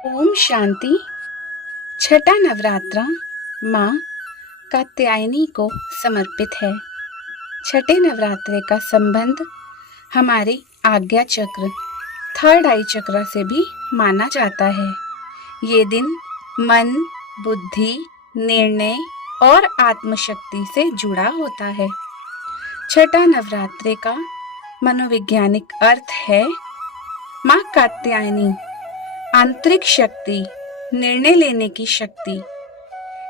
ओम शांति। छठा नवरात्र माँ कात्यायनी को समर्पित है। छठे नवरात्रे का संबंध हमारे आज्ञा चक्र थर्ड आई चक्र से भी माना जाता है। ये दिन मन, बुद्धि, निर्णय और आत्मशक्ति से जुड़ा होता है। छठा नवरात्रे का मनोवैज्ञानिक अर्थ है माँ कात्यायनी आंतरिक शक्ति, निर्णय लेने की शक्ति,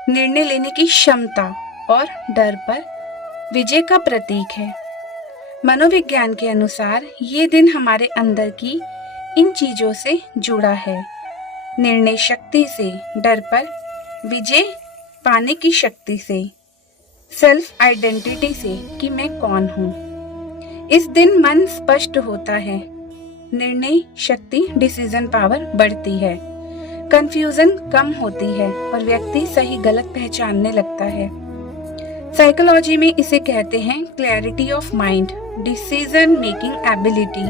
निर्णय लेने की क्षमता और डर पर विजय का प्रतीक है। मनोविज्ञान के अनुसार ये दिन हमारे अंदर की इन चीजों से जुड़ा है। निर्णय शक्ति से, डर पर विजय पाने की शक्ति से, सेल्फ आइडेंटिटी से कि मैं कौन हूँ। इस दिन मन स्पष्ट होता है, निर्णय शक्ति, डिसीजन पावर बढ़ती है, कंफ्यूजन कम होती है और व्यक्ति सही गलत पहचानने लगता है। साइकोलॉजी में इसे कहते हैं clarity of mind, decision making ability,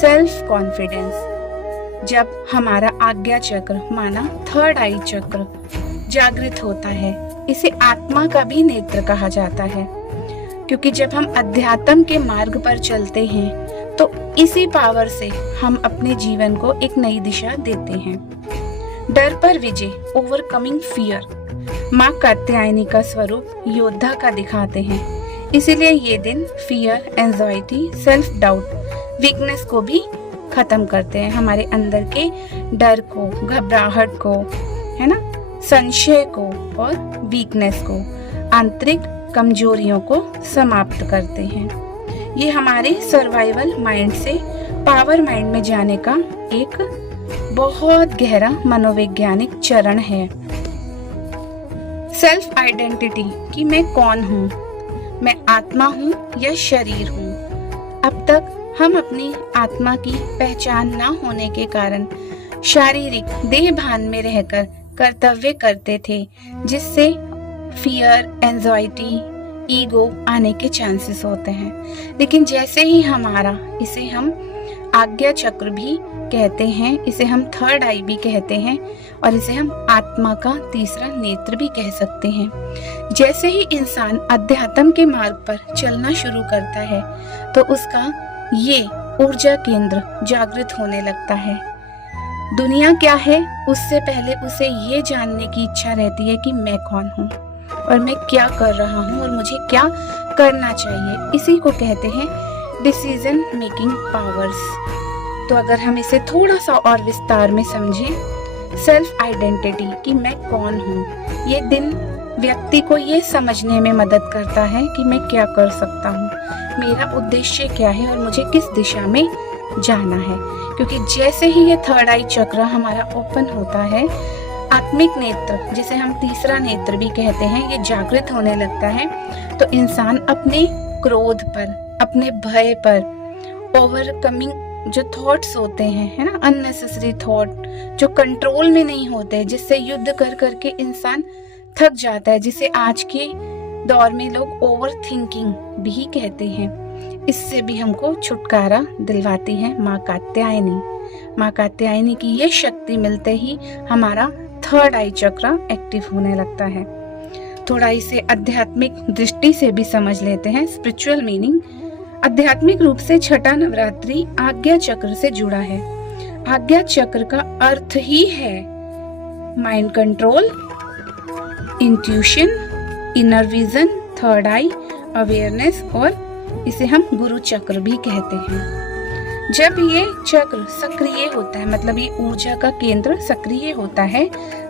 self confidence. जब हमारा आज्ञा चक्र माना थर्ड आई चक्र जागृत होता है, इसे आत्मा का भी नेत्र कहा जाता है, क्योंकि जब हम अध्यात्म के मार्ग पर चलते हैं तो इसी पावर से हम अपने जीवन को एक नई दिशा देते हैं। डर पर विजय, ओवरकमिंग फियर, माँ कात्यायनी का स्वरूप योद्धा का दिखाते हैं। इसीलिए ये दिन fear, anxiety, self doubt, weakness को भी खत्म करते हैं। हमारे अंदर के डर को, घबराहट को, है ना, संशय को और वीकनेस को, आंतरिक कमजोरियों को समाप्त करते हैं। ये हमारे सर्वाइवल माइंड से पावर माइंड में जाने का एक बहुत गहरा मनोवैज्ञानिक चरण है। सेल्फ आइडेंटिटी कि मैं कौन हूँ, मैं आत्मा हूँ या शरीर हूँ। अब तक हम अपनी आत्मा की पहचान न होने के कारण शारीरिक देह भान में रहकर कर्तव्य करते थे, जिससे फियर, एंजाइटी, ईगो आने के चांसेस होते हैं। लेकिन जैसे ही इसे हम आज्ञा चक्र भी कहते हैं, इसे हम थर्ड आई भी कहते हैं और इसे हम आत्मा का तीसरा नेत्र भी कह सकते हैं। जैसे ही इंसान अध्यात्म के मार्ग पर चलना शुरू करता है तो उसका ये ऊर्जा केंद्र जागृत होने लगता है। दुनिया क्या है उससे पहले उसे ये जानने की इच्छा रहती है कि मैं कौन हूँ और मैं क्या कर रहा हूँ और मुझे क्या करना चाहिए। इसी को कहते हैं डिसीजन मेकिंग पावर्स। तो अगर हम इसे थोड़ा सा और विस्तार में समझें, सेल्फ आइडेंटिटी कि मैं कौन हूँ, ये दिन व्यक्ति को ये समझने में मदद करता है कि मैं क्या कर सकता हूँ, मेरा उद्देश्य क्या है और मुझे किस दिशा में जाना है। क्योंकि जैसे ही ये थर्ड आई चक्र हमारा ओपन होता है, आत्मिक नेत्र जिसे हम तीसरा नेत्र भी कहते हैं, ये जागृत होने लगता है, तो इंसान अपने क्रोध पर, अपने भय पर, ओवरकमिंग जो थॉट्स होते हैं, है ना, अननेसेसरी थॉट जो कंट्रोल में नहीं होते, जिससे युद्ध कर करके इंसान थक जाता है, जिसे आज के दौर में लोग ओवर थिंकिंग भी कहते हैं, इससे भी हमको छुटकारा दिलवाती है माँ कात्यायनी। माँ कात्यायनी की ये शक्ति मिलते ही हमारा थर्ड आई चक्र एक्टिव होने लगता है। थोड़ा इसे आध्यात्मिक दृष्टि से भी समझ लेते हैं, स्पिरिचुअल मीनिंग। आध्यात्मिक रूप से छठा नवरात्रि आज्ञा चक्र से जुड़ा है। आज्ञा चक्र का अर्थ ही है mind control, intuition, inner vision, third eye, awareness और इसे हम गुरु चक्र भी कहते हैं। जब ये चक्र सक्रिय होता है, मतलब ये ऊर्जा का केंद्र सक्रिय होता है,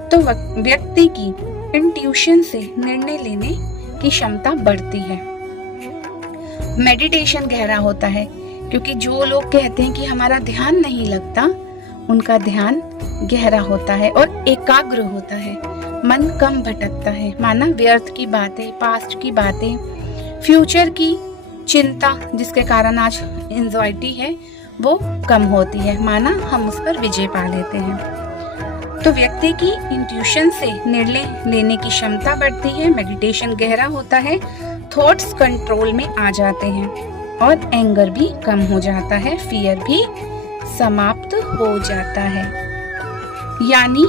तो व्यक्ति की इंट्यूशन से निर्णय लेने की क्षमता बढ़ती है। मेडिटेशन गहरा होता है, क्योंकि जो लोग कहते हैं कि हमारा ध्यान नहीं लगता, उनका ध्यान गहरा होता है और एकाग्र होता है। मन कम भटकता है, माना व्यर्थ की बातें, पास्ट की बातें, फ्यूचर की चिंता जिसके कारण आज एंजाइटी है वो कम होती है, माना हम उस पर विजय पा लेते हैं। तो व्यक्ति की इंट्यूशन से निर्णय लेने की क्षमता बढ़ती है, मेडिटेशन गहरा होता है, थॉट्स कंट्रोल में आ जाते हैं और एंगर भी कम हो जाता है, फियर भी समाप्त हो जाता है। यानी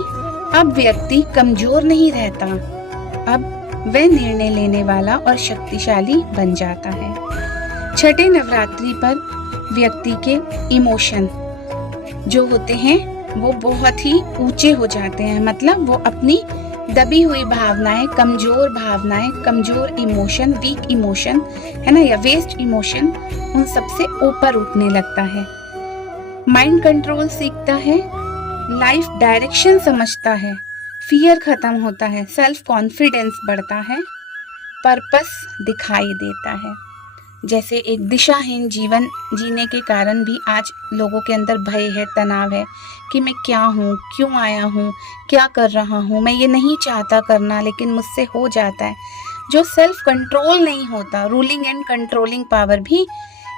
अब व्यक्ति कमजोर नहीं रहता, अब वह निर्णय लेने वाला और शक्तिशाली बन जाता है। छठे नवरात्रि पर व्यक्ति के इमोशन जो होते हैं वो बहुत ही ऊंचे हो जाते हैं, मतलब वो अपनी दबी हुई भावनाएं, कमजोर इमोशन, वीक इमोशन है ना, या वेस्ट इमोशन, उन सबसे ऊपर उठने लगता है। माइंड कंट्रोल सीखता है, लाइफ डायरेक्शन समझता है, फियर खत्म होता है, सेल्फ कॉन्फिडेंस बढ़ता है, पर्पस दिखाई देता है। जैसे एक दिशाहीन जीवन जीने के कारण भी आज लोगों के अंदर भय है, तनाव है कि मैं क्या हूँ, क्यों आया हूँ, क्या कर रहा हूँ, मैं ये नहीं चाहता करना लेकिन मुझसे हो जाता है। जो सेल्फ कंट्रोल नहीं होता, रूलिंग एंड कंट्रोलिंग पावर भी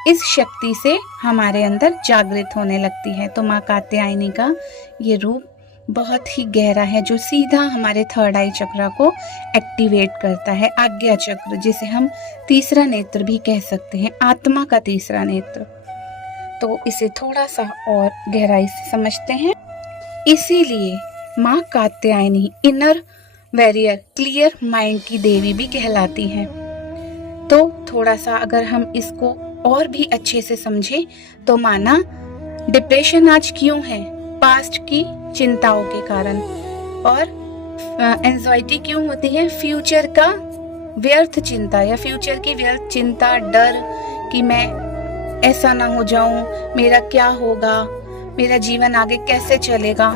इस शक्ति से हमारे अंदर जागृत होने लगती है। तो माँ कात्यायनी का ये रूप बहुत ही गहरा है जो सीधा हमारे थर्ड आई चक्र को एक्टिवेट करता है। आज्ञा चक्र, जिसे हम तीसरा नेत्र भी कह सकते हैं, आत्मा का तीसरा नेत्र। तो इसे थोड़ा सा और गहराई से समझते हैं। इसीलिए माँ Katyayani inner warrior, clear mind की देवी भी कहलाती है। तो थोड़ा सा अगर हम इसको और भी अच्छे से समझें तो माना डिप्रेशन आज क्यों है? पास्ट की चिंताओं के कारण। और एंजाइटी क्यों होती है? फ्यूचर का व्यर्थ चिंता या फ्यूचर की व्यर्थ चिंता, डर कि मैं ऐसा ना हो जाऊं, मेरा क्या होगा, मेरा जीवन आगे कैसे चलेगा।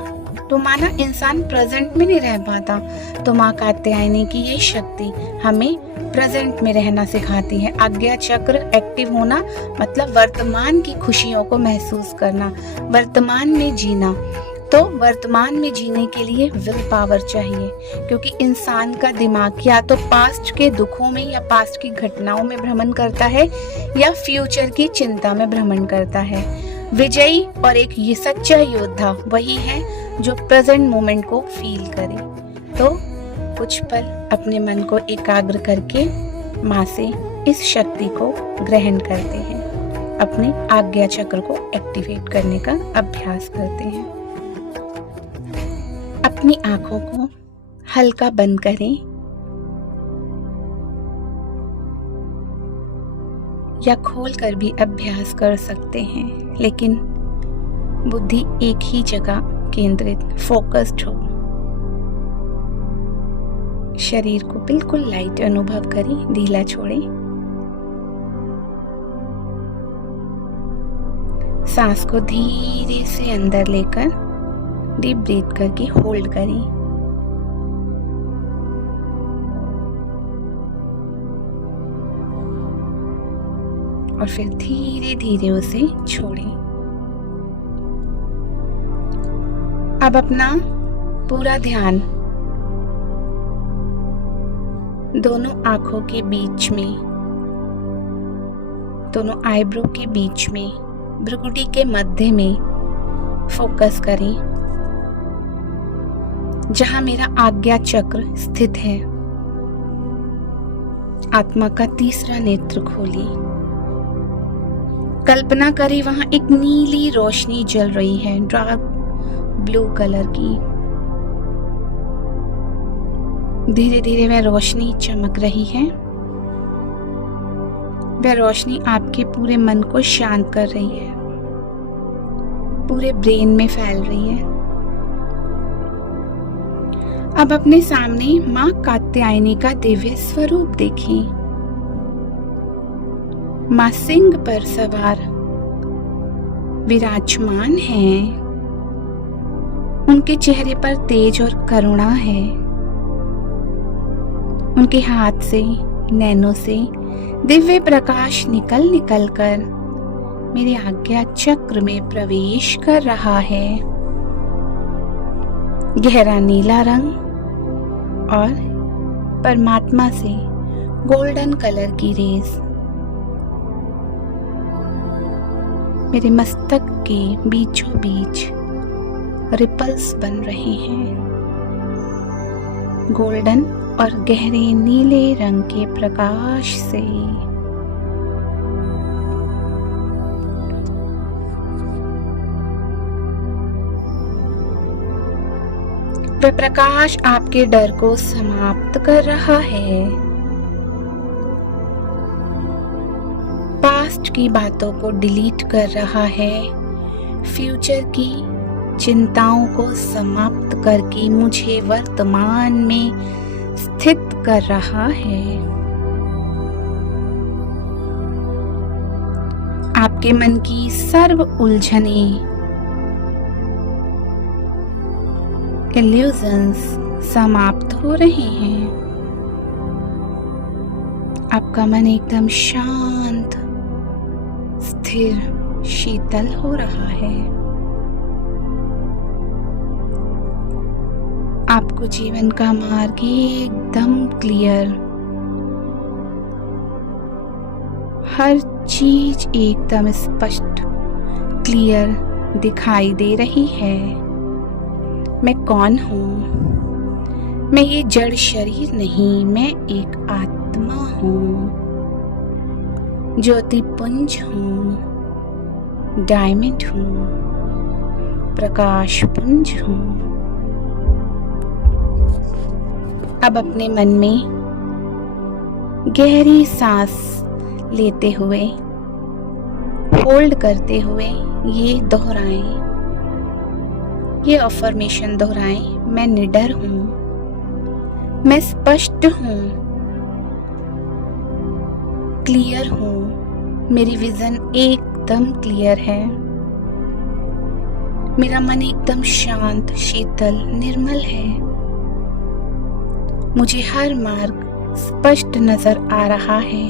तो माना इंसान प्रेजेंट में नहीं रह पाता, तो माँ कात्यायनी की ये शक्ति हमें प्रेजेंट में रहना सिखाती है। आज्ञा चक्र एक्टिव होना मतलब वर्तमान की खुशियों को महसूस करना, वर्तमान में जीना। तो वर्तमान में जीने के लिए विल पावर चाहिए, क्योंकि इंसान का दिमाग या तो पास्ट के दुखों में या पास्ट की घटनाओं में भ्रमण करता है या फ्यूचर की चिंता में भ्रमण करता है। विजयी और एक ये सच्चा योद्धा वही है जो प्रेजेंट मोमेंट को फील करे। तो कुछ पल अपने मन को एकाग्र करके माँ से इस शक्ति को ग्रहण करते हैं, अपने आज्ञा चक्र को एक्टिवेट करने का अभ्यास करते हैं। अपनी आंखों को हल्का बंद करें या खोलकर भी अभ्यास कर सकते हैं, लेकिन बुद्धि एक ही जगह केंद्रित, फोकस्ड हो। शरीर को बिल्कुल लाइट अनुभव करें, ढीला छोड़ें। सांस को धीरे से अंदर लेकर डीप ब्रीथ करके होल्ड करें। और फिर धीरे धीरे उसे छोड़ें। अब अपना पूरा ध्यान दोनों आंखों के बीच में, दोनों आईब्रो के बीच में, भ्रुकुटी के मध्य में फोकस करें, जहां मेरा आज्ञा चक्र स्थित है। आत्मा का तीसरा नेत्र खोलिए। कल्पना करें वहां एक नीली रोशनी जल रही है, डार्क ब्लू कलर की। धीरे धीरे वह रोशनी चमक रही है। वह रोशनी आपके पूरे मन को शांत कर रही है, पूरे ब्रेन में फैल रही है। अब अपने सामने माँ कात्यायनी का दिव्य स्वरूप देखें। माँ सिंह पर सवार विराजमान हैं। उनके चेहरे पर तेज और करुणा है। उनके हाथ से, नैनों से दिव्य प्रकाश निकल निकल कर मेरे आज्ञा चक्र में प्रवेश कर रहा है। गहरा नीला रंग और परमात्मा से गोल्डन कलर की रेस मेरे मस्तक के बीचों बीच रिपल्स बन रहे हैं। गोल्डन और गहरे नीले रंग के प्रकाश से वह प्रकाश आपके डर को समाप्त कर रहा है। पास्ट की बातों को डिलीट कर रहा है। फ्यूचर की चिंताओं को समाप्त करके मुझे वर्तमान में स्थित कर रहा है। आपके मन की सर्व उलझने, इल्यूजन्स समाप्त हो रहे हैं। आपका मन एकदम शांत, स्थिर, शीतल हो रहा है। आपको जीवन का मार्ग एकदम क्लियर, हर चीज एकदम स्पष्ट, क्लियर दिखाई दे रही है। मैं कौन हूँ? मैं ये जड़ शरीर नहीं, मैं एक आत्मा हूँ, ज्योति पुंज हूँ, डायमंड हूँ, प्रकाश पुंज हूँ। अब अपने मन में गहरी सांस लेते हुए, होल्ड करते हुए ये दोहराएं, ये अफर्मेशन दोहराएं। मैं निडर हूँ, मैं स्पष्ट हूँ, क्लियर हूँ, मेरी विजन एकदम क्लियर है। मेरा मन एकदम शांत, शीतल, निर्मल है। मुझे हर मार्ग स्पष्ट नजर आ रहा है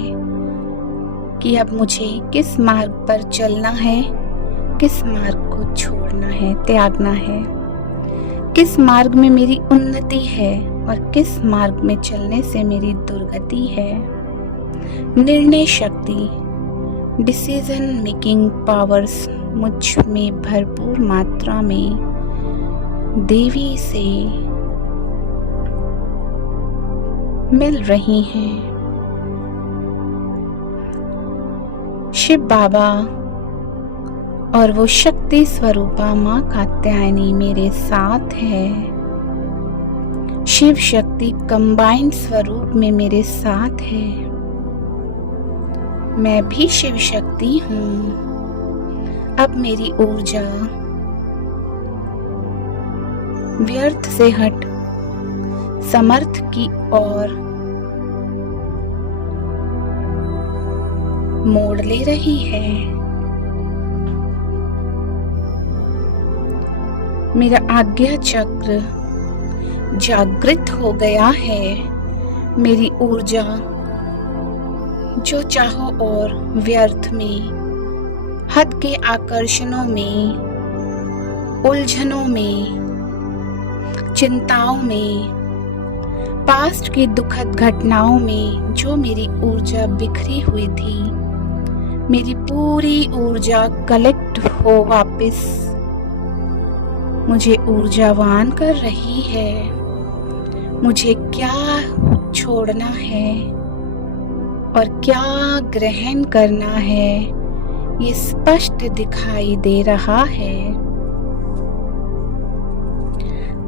कि अब मुझे किस मार्ग पर चलना है, किस मार्ग को छोड़ना है, त्यागना है, किस मार्ग में मेरी उन्नति है और किस मार्ग में चलने से मेरी दुर्गति है। निर्णय शक्ति, डिसीजन मेकिंग पावर्स मुझ में भरपूर मात्रा में देवी से मिल रही हैं। शिव बाबा और वो शक्ति स्वरूपा माँ कात्यायनी मेरे साथ है। शिव शक्ति कंबाइंड स्वरूप में मेरे साथ है। मैं भी शिव शक्ति हूँ। अब मेरी ऊर्जा व्यर्थ से हट समर्थ की ओर मोड़ ले रही है। मेरा आज्ञा चक्र जागृत हो गया है। मेरी ऊर्जा जो चाहो और व्यर्थ में, हद के आकर्षणों में, उलझनों में, चिंताओं में, पास्ट की दुखद घटनाओं में जो मेरी ऊर्जा बिखरी हुई थी, मेरी पूरी ऊर्जा कलेक्ट हो वापस मुझे ऊर्जावान कर रही है। मुझे क्या छोड़ना है और क्या ग्रहण करना है, ये स्पष्ट दिखाई दे रहा है।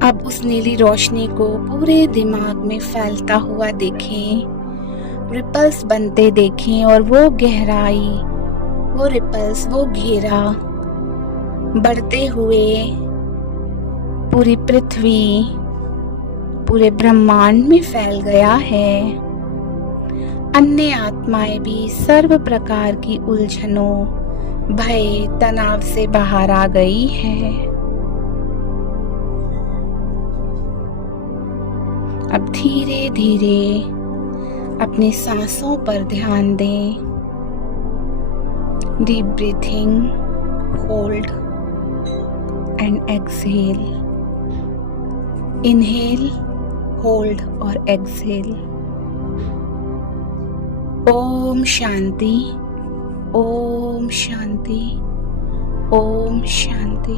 अब उस नीली रोशनी को पूरे दिमाग में फैलता हुआ देखें, रिपल्स बनते देखें और वो गहराई, वो रिपल्स, वो घेरा बढ़ते हुए पूरी पृथ्वी, पूरे ब्रह्मांड में फैल गया है। अन्य आत्माएं भी सर्व प्रकार की उलझनों, भय, तनाव से बाहर आ गई है। अब धीरे धीरे अपनी सांसों पर ध्यान दें। Deep breathing, hold and exhale. Inhale, hold और एक्सहेल। ओम शांति, ओम शांति, ओम शांति।